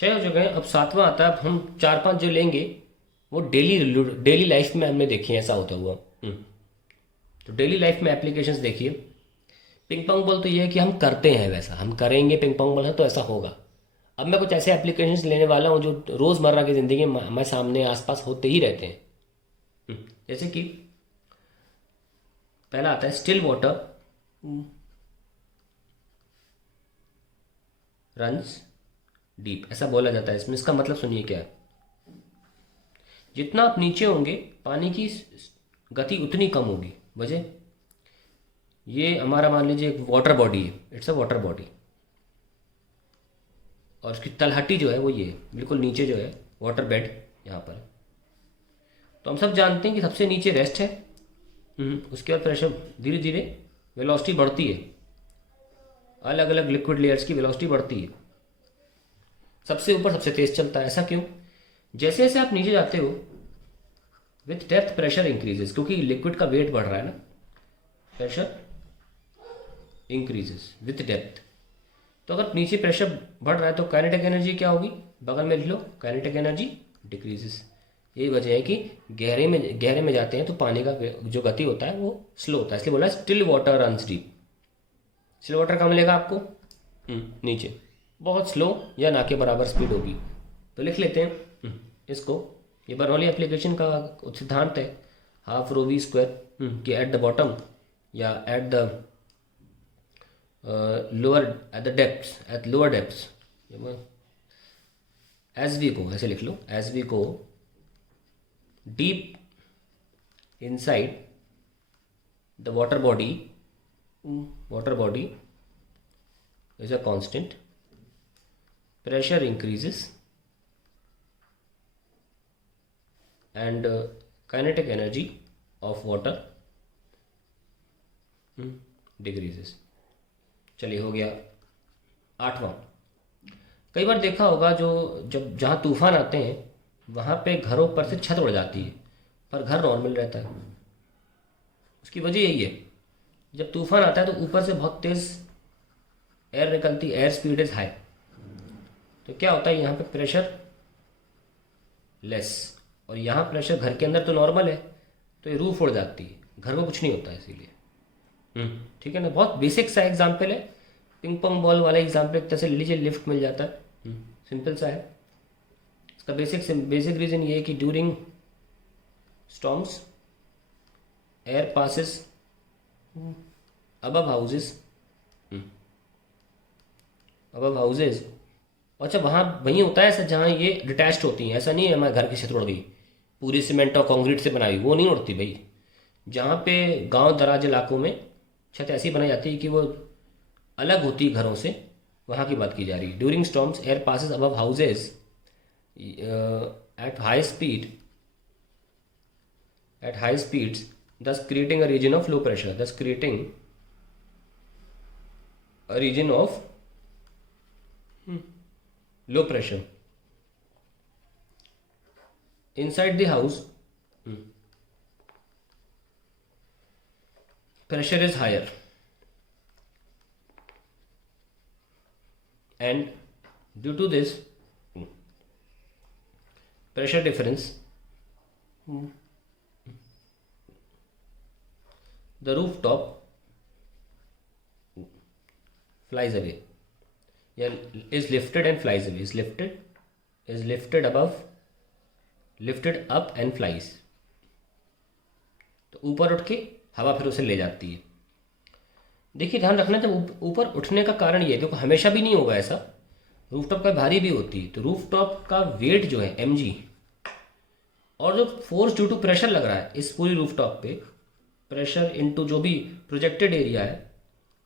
6 हो चुके हैं, अब 7वां आता है। अब हम 4-5 जो लेंगे वो डेली डेली लाइफ में हमने देखे हैं ऐसा होता हुआ। हम्म, तो डेली लाइफ में एप्लीकेशंस देखिए। पिंग पोंग बॉल तो ये है कि हम करते हैं, वैसा हम करेंगे, पिंग पोंग बॉल है तो ऐसा होगा। अब मैं कुछ ऐसे एप्लीकेशंस लेने वाला हूँ जो रोज़मर्रा की ज़िंदगी में हमारे सामने आसपास होते ही रहते हैं। जैसे कि पहला आता है स्टिल वाटर रन्स डीप, ऐसा बोला जाता है। इसमें इसका मतलब सुनिए क्या है। जितना आप नीचे होंगे पानी की गति उतनी कम होगी। वजह, ये हमारा मान लीजिए एक वाटर बॉडी है, इट्स अ वाटर बॉडी, और उसकी तलहटी जो है वो ये बिल्कुल नीचे जो है वाटर बेड यहाँ पर। तो हम सब जानते हैं कि सबसे नीचे रेस्ट है। उसके बाद प्रेशर धीरे धीरे वेलोसिटी बढ़ती है, अलग अलग लिक्विड लेयर्स की वेलोसिटी बढ़ती है। सबसे ऊपर सबसे तेज चलता है। ऐसा क्यों? जैसे जैसे आप नीचे जाते हो विथ डेप्थ प्रेशर इंक्रीजेस, क्योंकि लिक्विड का वेट बढ़ रहा है ना, प्रेशर इंक्रीजेस विथ डेप्थ। तो अगर नीचे प्रेशर बढ़ रहा है तो काइनेटिक एनर्जी क्या होगी, बगल में लिख लो, काइनेटिक एनर्जी डिक्रीजेस। यही वजह है कि गहरे में जाते हैं तो पानी का जो गति होता है वो स्लो होता है, इसलिए बोला still water runs deep. Still water कहाँ मिलेगा आपको? नीचे, बहुत स्लो या ना के बराबर स्पीड होगी। तो लिख लेते हैं इसको। ये बर्नौली एप्लीकेशन का सिद्धांत है, हाफ रो वी स्क्वायर, कि एट द बॉटम या at the lower at the depths, at lower depths, as we go, ऐसे लिख लो, as we go deep inside the water body is a constant, pressure increases and kinetic energy of water decreases। चलिए हो गया 8वां। कई बार देखा होगा जो जब जहाँ तूफान आते हैं वहाँ पे घरों पर से छत उड़ जाती है पर घर नॉर्मल रहता है। उसकी वजह यही है, जब तूफान आता है तो ऊपर से बहुत तेज़ एयर निकलती, एयर स्पीड इज़ हाई, तो क्या होता है यहाँ पे प्रेशर लेस, और यहाँ प्रेशर घर के अंदर तो नॉर्मल है, तो ये रूफ उड़ जाती है, घर में कुछ नहीं होता है इसीलिए। ठीक है ना, बहुत बेसिक सा एग्जाम्पल है। पिंग पोंग बॉल वाला एग्जाम्पल एक तरह से ले लीजिए, लिफ्ट मिल जाता है, सिंपल सा है। इसका बेसिक रीज़न ये है कि during storms air passes above houses, above houses। अच्छा, वहाँ वहीं होता है ऐसा जहाँ ये डिटैच्ड होती हैं, ऐसा नहीं है हमारे घर की छत उड़ गई पूरी सीमेंट और कंक्रीट से बनाई, वो नहीं उड़ती भाई। जहाँ पे गांव दराज इलाकों में छत ऐसी बनाई जाती है कि वो अलग होती है घरों से, वहाँ की बात की जा रही है। During storms air passes above houses at high speed, at high speeds, thus creating a region of low pressure, thus creating a region of low pressure inside the house. Pressure is higher and due to this pressure difference, the rooftop flies away, yeah, is lifted and flies away, is lifted above, lifted up and flies। तो ऊपर उठ के हवा फिर उसे ले जाती है। देखिए ध्यान रखना, जब ऊपर उठने का कारण ये है, देखो हमेशा भी नहीं होगा ऐसा, रूफटॉप का भारी भी होती है, तो रूफटॉप का वेट जो है mg, और जो फोर्स ड्यू टू प्रेशर लग रहा है इस पूरी रूफटॉप पे, प्रेशर इनटू जो भी प्रोजेक्टेड एरिया है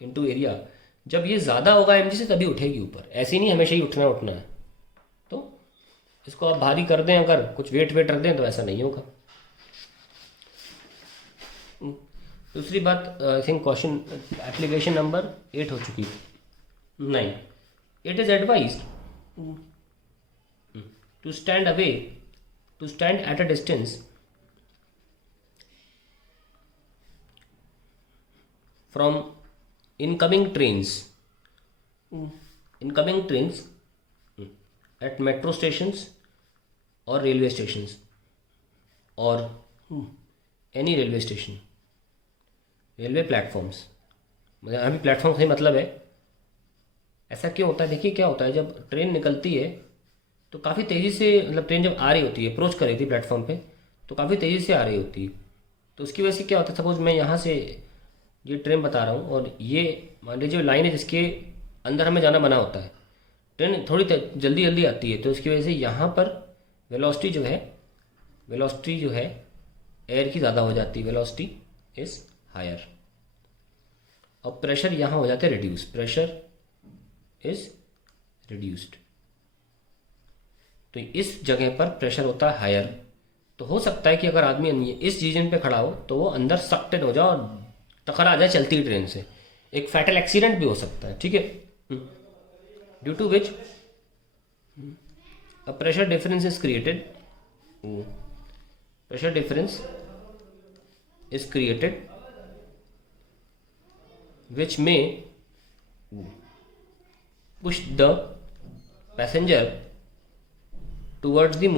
इनटू एरिया, जब ये ज़्यादा होगा mg से तभी उठेगी ऊपर, ऐसे नहीं हमेशा ही उठना है। तो इसको आप भारी कर दें, अगर कुछ वेट रख दें तो ऐसा नहीं होगा। दूसरी बात, I think question application number 8 हो चुकी है, 9। It is advised to stand away, to stand at a distance from incoming trains, incoming trains at metro stations और रेलवे स्टेशंस और any railway station, railway platforms. मतलब अभी platform से मतलब है, ऐसा क्यों होता है? देखिए क्या होता है, जब ट्रेन निकलती है तो काफ़ी तेज़ी से, मतलब ट्रेन जब आ रही होती है, अप्रोच कर रही थी प्लेटफॉर्म पे, तो काफ़ी तेज़ी से आ रही होती है। तो उसकी वजह से क्या होता है, सपोज मैं यहाँ से ये ट्रेन बता रहा हूँ और ये मान लीजिए लाइन है जिसके अंदर हमें जाना मना होता है, ट्रेन थोड़ी जल्दी जल्दी आती है, तो उसकी वजह से यहाँ पर वेलोसिटी जो है एयर की ज़्यादा हो जाती है, वेलोसिटी इज़ हायर। और प्रेशर यहाँ हो जाता है रिड्यूस, प्रेशर इज रिड्यूस्ड। तो इस जगह पर प्रेशर होता है हायर। तो हो सकता है कि अगर आदमी इस रीजन पे खड़ा हो तो वो अंदर सक्टेड हो जाए और टकरा आ जाए चलती ट्रेन से, एक फैटल एक्सीडेंट भी हो सकता है, ठीक है। Due to which a pressure difference is created, pressure difference is created which may push the passenger towards the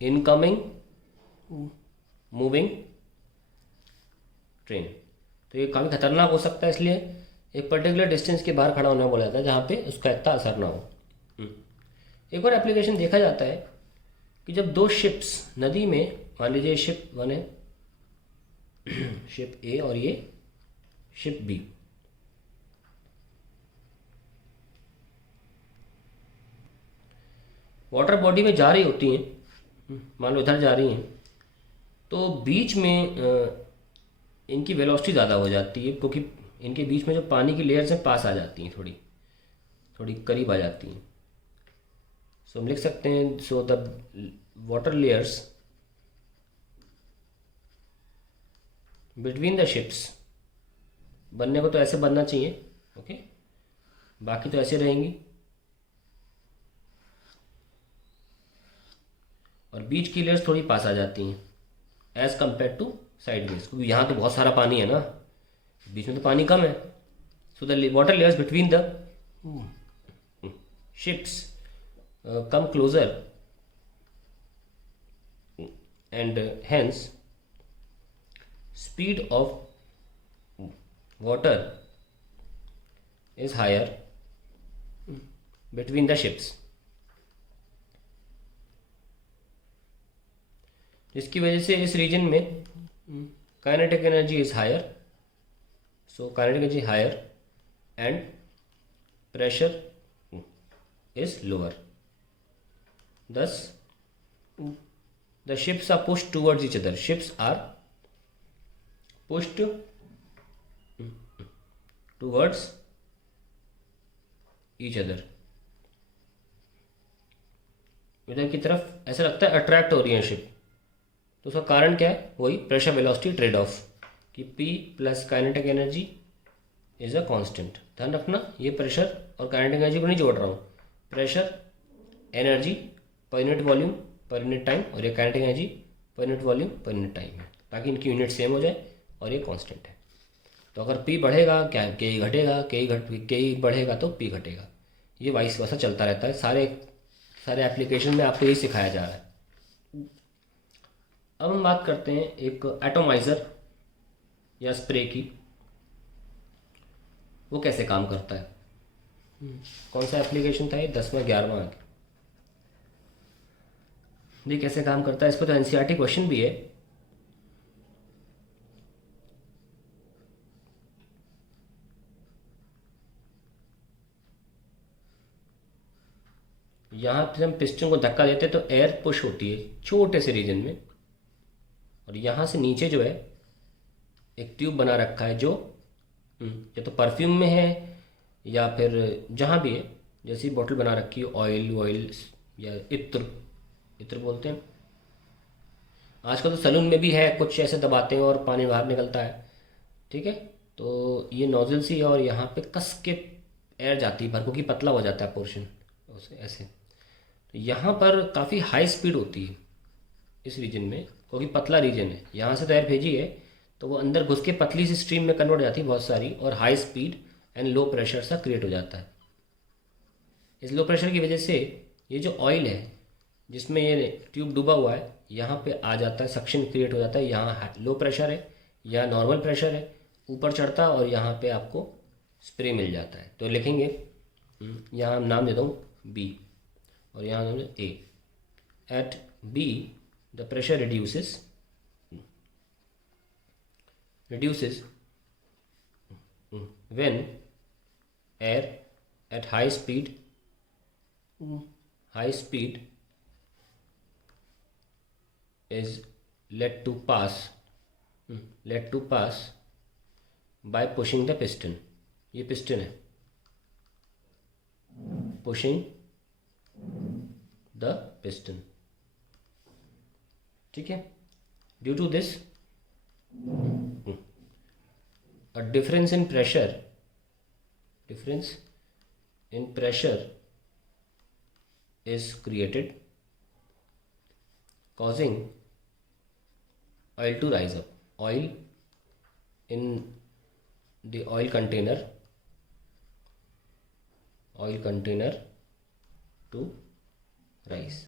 incoming moving train. तो ये काफ़ी खतरनाक हो सकता है, इसलिए एक पर्टिकुलर डिस्टेंस के बाहर खड़ा होना बोला जाता है जहाँ पे उसका इतना असर ना हो। एक और एप्लीकेशन देखा जाता है कि जब दो शिप्स नदी में, मान लीजिए शिप वन है, शिप ए और ये शिप बी, वाटर बॉडी में जा रही होती हैं, मान लो इधर जा रही हैं, तो बीच में इनकी वेलोसिटी ज़्यादा हो जाती है, क्योंकि इनके बीच में जो पानी की लेयर्स हैं पास आ जाती हैं, थोड़ी थोड़ी करीब आ जाती हैं। सो हम लिख सकते हैं, so the water layers between the ships, बनने को तो ऐसे बनना चाहिए, ओके, बाकी तो ऐसे रहेंगी, और बीच की लेयर्स थोड़ी पास आ जाती हैं एज कंपेयर टू साइडवेज, क्योंकि यहाँ तो बहुत सारा पानी है ना, बीच में तो पानी कम है। So the water layers between the ships come closer and hence speed of water is higher between the ships, जिसकी वजह से इस रीजन में kinetic energy is higher, so kinetic energy higher and pressure is lower, thus the ships are pushed towards each other, ships are pushed towards each other, इधर की तरफ ऐसा लगता है अट्रैक्ट हो रही है शिप। तो उसका कारण क्या है? वही प्रेशर वेलोसिटी ट्रेड ऑफ, कि P plus kinetic energy is a constant. ध्यान रखना, ये प्रेशर और काइनेटिक एनर्जी को नहीं जोड़ रहा हूँ, pressure energy per unit volume per unit time, और ये kinetic energy per unit volume per unit time है, ताकि इनकी यूनिट सेम हो जाए और ये कांस्टेंट है। तो अगर P बढ़ेगा क्या, K घटेगा, K बढ़ेगा तो P घटेगा, ये वाइस वर्सा चलता रहता है। सारे एप्लीकेशन में आपको यही सिखाया जा रहा है। अब हम बात करते हैं एक एटोमाइज़र या स्प्रे की, वो कैसे काम करता है। कौन सा एप्लीकेशन था ये, 10वां 11वां, ये कैसे काम करता है, इस पर तो एनसीईआरटी क्वेश्चन भी है। यहाँ पे हम पिस्टन को धक्का देते हैं तो एयर पुश होती है छोटे से रीजन में, और यहाँ से नीचे जो है एक ट्यूब बना रखा है जो या तो परफ्यूम में है या फिर जहाँ भी है, जैसी बॉटल बना रखी है, ऑयल या इत्र बोलते हैं। आजकल तो सैलून में भी है, कुछ ऐसे दबाते हैं और पानी बाहर निकलता है, ठीक है। तो ये नोजल सी है और यहाँ पे कस के एयर जाती है, क्योंकि पतला हो जाता है पोर्शन ऐसे। तो यहाँ पर काफ़ी हाई स्पीड होती है इस रीजन में, क्योंकि पतला रीजन है। यहाँ से तो एयर भेजी है तो वो अंदर घुस के पतली सी स्ट्रीम में कन्वर्ट हो जाती है बहुत सारी, और high speed and low pressure सा क्रिएट हो जाता है। इस लो प्रेशर की वजह से ये जो ऑयल है जिसमें ये ट्यूब डूबा हुआ है यहाँ पे आ जाता है, सक्शन क्रिएट हो जाता है। यहाँ लो प्रेशर है, यहाँ नॉर्मल प्रेशर है, ऊपर चढ़ता है और यहाँ पे आपको स्प्रे मिल जाता है। तो लिखेंगे, यहाँ हम नाम देता हूँ बी और यहाँ नाम A. At B the pressure reduces when air at high speed is let to pass by pushing the piston। ये पिस्टन है, पुशिंग द पिस्टन, ठीक है। Due to this a difference in pressure is created, causing oil to rise up। oil in the oil container to rise।